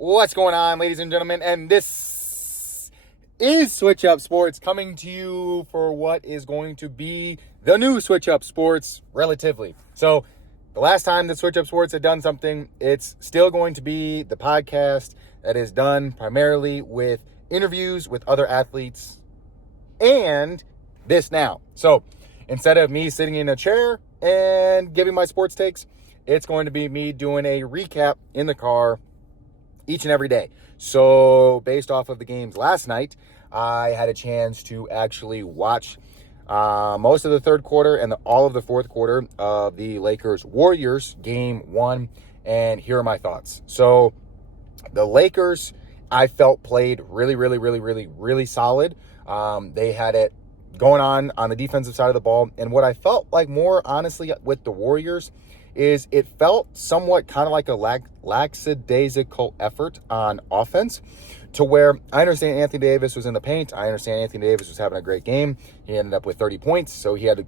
What's going on, ladies and gentlemen? And this is Switch Up Sports, coming to you for what is going to be the new Switch Up Sports, relatively. So, the last time that Switch Up Sports had done something, it's still going to be the podcast that is done primarily with interviews with other athletes and this now. So, instead of me sitting in a chair and giving my sports takes, it's going to be me doing a recap in the car each and every day. So based off of the games last night, I had a chance to actually watch most of the third quarter and all of the fourth quarter of the Lakers-Warriors game 1, and here are my thoughts. So the Lakers, I felt, played really solid. They had it going on the defensive side of the ball, and what I felt like more honestly with the Warriors is it felt somewhat kind of like a lackadaisical effort on offense, to where I understand Anthony Davis was in the paint. I understand Anthony Davis was having a great game. He ended up with 30 points, so he had a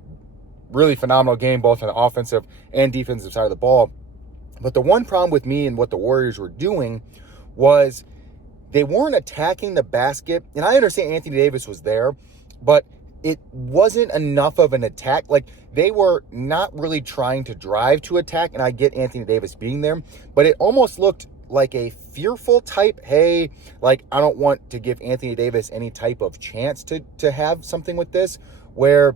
really phenomenal game both on the offensive and defensive side of the ball. But the one problem with me and what the Warriors were doing was they weren't attacking the basket. And I understand Anthony Davis was there, but it wasn't enough of an attack. Like, they were not really trying to drive to attack, and I get Anthony Davis being there, but it almost looked like a fearful type, hey, like, I don't want to give Anthony Davis any type of chance to have something with this, where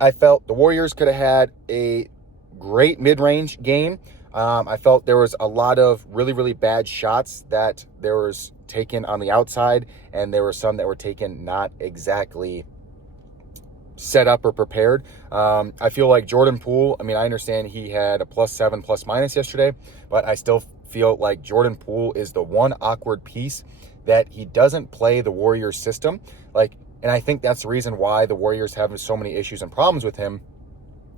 I felt the Warriors could have had a great mid-range game. I felt there was a lot of really bad shots that there was taken on the outside, and there were some that were taken not exactly set up or prepared. I feel like Jordan Poole, I understand he had a +7 ± yesterday, but I still feel like Jordan Poole is the one awkward piece that he doesn't play the Warriors system. And I think that's the reason why the Warriors have so many issues and problems with him,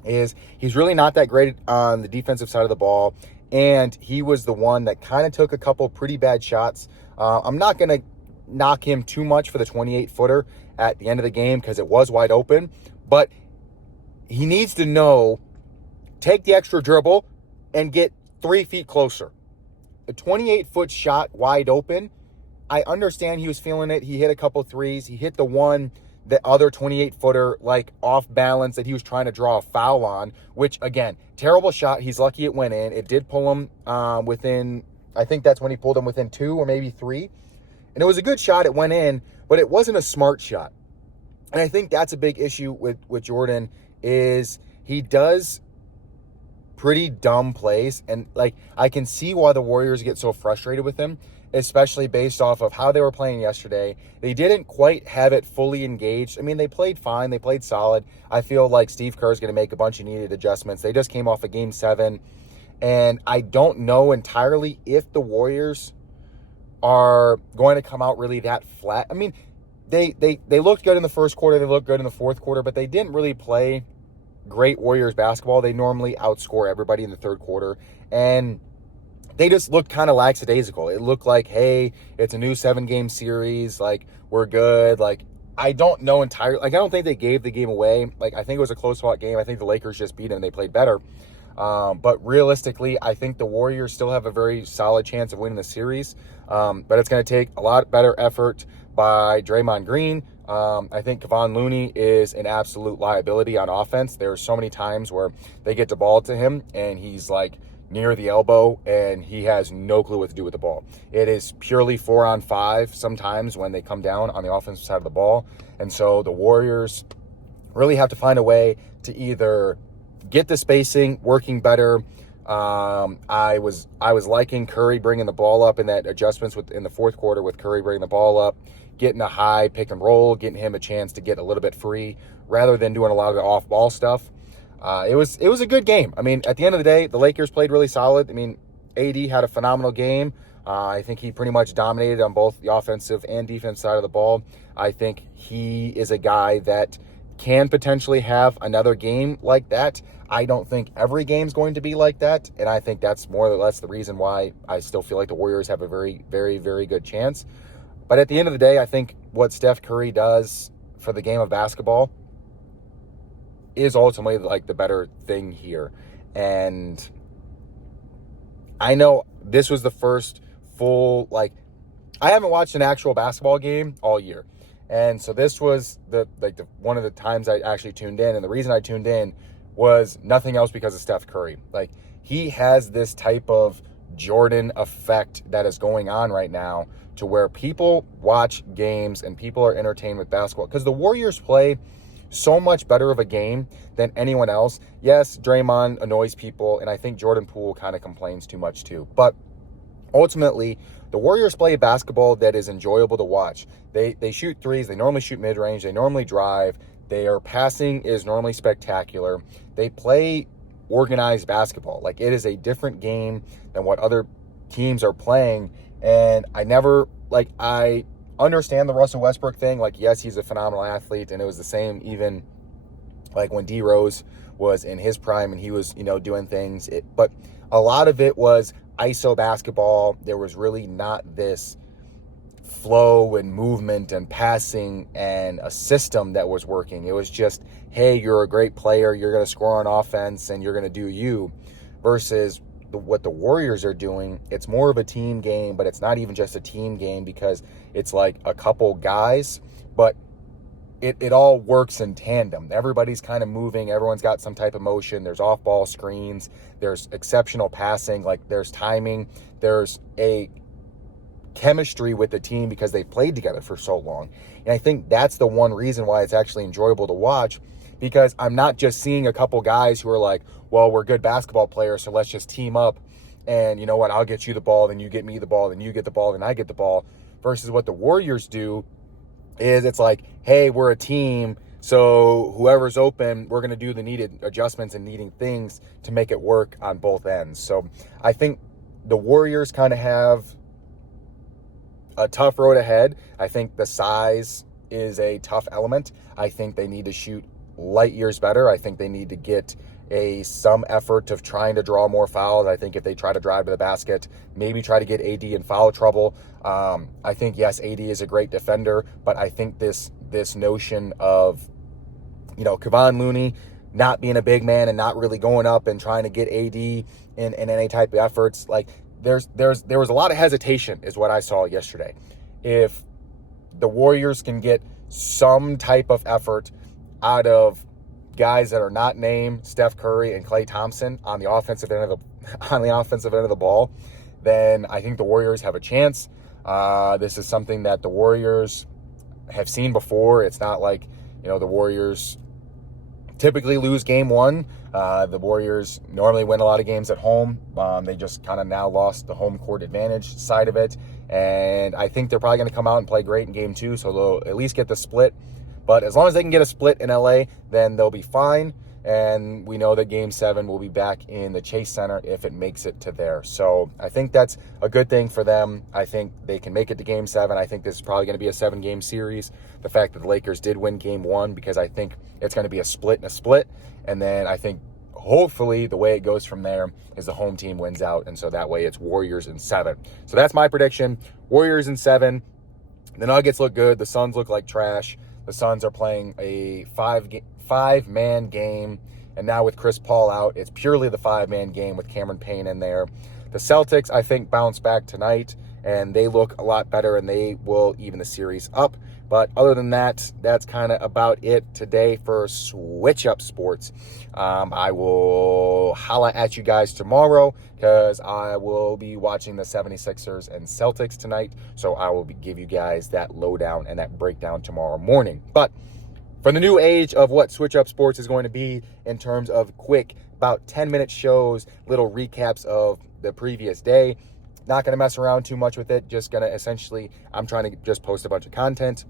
is he's really not that great on the defensive side of the ball, and he was the one that kind of took a couple pretty bad shots. I'm not going to knock him too much for the 28-footer at the end of the game because it was wide open, but he needs to know, take the extra dribble and get 3 feet closer. A 28-foot shot wide open, I understand he was feeling it. He hit a couple threes. He hit the other 28-footer, off balance, that he was trying to draw a foul on, which, again, terrible shot. He's lucky it went in. It did pull him within, I think that's when he pulled him within 2 or maybe 3. And it was a good shot. It went in, but it wasn't a smart shot. And I think that's a big issue with Jordan, is he does pretty dumb plays. And, I can see why the Warriors get so frustrated with him, especially based off of how they were playing yesterday. They didn't quite have it fully engaged. They played fine. They played solid. I feel like Steve Kerr is going to make a bunch of needed adjustments. They just came off of Game 7. And I don't know entirely if the Warriors are going to come out really that flat. They looked good in the first quarter. They looked good in the fourth quarter, but they didn't really play great Warriors basketball. They normally outscore everybody in the third quarter, and they just looked kind of lackadaisical. It looked like, hey, it's a new 7-game series. We're good. I don't know entirely. I don't think they gave the game away. I think it was a close-fought game. I think the Lakers just beat them and they played better. But realistically, I think the Warriors still have a very solid chance of winning the series. But it's going to take a lot better effort by Draymond Green. I think Kevon Looney is an absolute liability on offense. There are so many times where they get the ball to him and he's near the elbow and he has no clue what to do with the ball. It is purely 4-on-5 sometimes when they come down on the offensive side of the ball. And so the Warriors really have to find a way to either get the spacing working better. I was liking Curry bringing the ball up in that adjustments in the fourth quarter, with Curry bringing the ball up, getting a high pick and roll, getting him a chance to get a little bit free rather than doing a lot of the off ball stuff. It was a good game. At the end of the day, the Lakers played really solid. AD had a phenomenal game. I think he pretty much dominated on both the offensive and defense side of the ball. I think he is a guy that can potentially have another game like that. I don't think every game's going to be like that, and I think that's more or less the reason why I still feel like the Warriors have a very good chance. But at the end of the day, I think what Steph Curry does for the game of basketball is ultimately the better thing here. And I know this was the first full, like, I haven't watched an actual basketball game all year. And so this was one of the times I actually tuned in. And the reason I tuned in was nothing else because of Steph Curry. Like, he has this type of Jordan effect that is going on right now to where people watch games and people are entertained with basketball because the Warriors play so much better of a game than anyone else. Yes, Draymond annoys people, and I think Jordan Poole kind of complains too much too. But ultimately, the Warriors play basketball that is enjoyable to watch. They shoot threes. They normally shoot mid-range. They normally drive. Their passing is normally spectacular. They play organized basketball. Like, it is a different game than what other teams are playing. And I understand the Russell Westbrook thing. Like, yes, he's a phenomenal athlete, and it was the same even like when D Rose was in his prime and he was, doing things. But a lot of it was ISO basketball. There was really not this flow and movement and passing and a system that was working. It was just, hey, you're a great player, you're going to score on offense and you're going to do you, versus what the Warriors are doing. It's more of a team game, but it's not even just a team game because it's like a couple guys, but it all works in tandem. Everybody's kind of moving. Everyone's got some type of motion. There's off-ball screens. There's exceptional passing. Like, there's timing. There's a chemistry with the team because they've played together for so long. And I think that's the one reason why it's actually enjoyable to watch, because I'm not just seeing a couple guys who are like, well, we're good basketball players, so let's just team up. And you know what? I'll get you the ball, then you get me the ball, then you get the ball, then I get the ball. Versus what the Warriors do is it's like, hey, we're a team, so whoever's open, we're going to do the needed adjustments and needing things to make it work on both ends. So I think the Warriors kind of have a tough road ahead. I think the size is a tough element. I think they need to shoot light years better. I think they need to get some effort of trying to draw more fouls. I think if they try to drive to the basket, maybe try to get AD in foul trouble. I think, yes, AD is a great defender, but I think this notion of, Kevon Looney not being a big man and not really going up and trying to get AD in any type of efforts, like there was a lot of hesitation is what I saw yesterday. If the Warriors can get some type of effort out of guys that are not named Steph Curry and Klay Thompson on the offensive end of the ball, then I think the Warriors have a chance. This is something that the Warriors have seen before. It's not like, the Warriors typically lose game one. The Warriors normally win a lot of games at home. They just kind of now lost the home court advantage side of it. And I think they're probably going to come out and play great in game two, so they'll at least get the split. But as long as they can get a split in LA, then they'll be fine. And we know that Game 7 will be back in the Chase Center if it makes it to there. So I think that's a good thing for them. I think they can make it to Game 7. I think this is probably going to be a 7-game series. The fact that the Lakers did win Game 1, because I think it's going to be a split and a split. And then I think hopefully the way it goes from there is the home team wins out. And so that way it's Warriors in 7. So that's my prediction. Warriors in 7. The Nuggets look good. The Suns look like trash. The Suns are playing a five-man game, and now with Chris Paul out, it's purely the 5-man game with Cameron Payne in there. The Celtics, I think, bounce back tonight, and they look a lot better, and they will even the series up. But other than that, that's kind of about it today for Switch Up Sports. I will holla at you guys tomorrow because I will be watching the 76ers and Celtics tonight. So I will give you guys that lowdown and that breakdown tomorrow morning. But for the new age of what Switch Up Sports is going to be in terms of quick, about 10-minute shows, little recaps of the previous day. Not going to mess around too much with it. Just going to essentially, I'm trying to just post a bunch of content.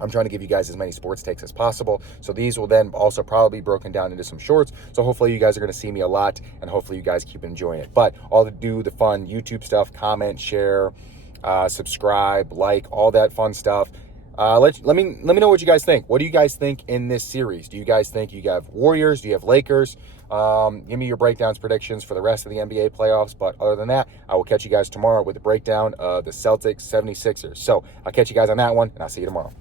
I'm trying to give you guys as many sports takes as possible. So these will then also probably be broken down into some shorts. So hopefully you guys are going to see me a lot, and hopefully you guys keep enjoying it. But all to do the fun YouTube stuff, comment, share, subscribe, like, all that fun stuff. Let me know what you guys think. What do you guys think in this series? Do you guys think you have Warriors? Do you have Lakers? Give me your breakdowns, predictions for the rest of the NBA playoffs. But other than that, I will catch you guys tomorrow with a breakdown of the Celtics 76ers. So I'll catch you guys on that one, and I'll see you tomorrow.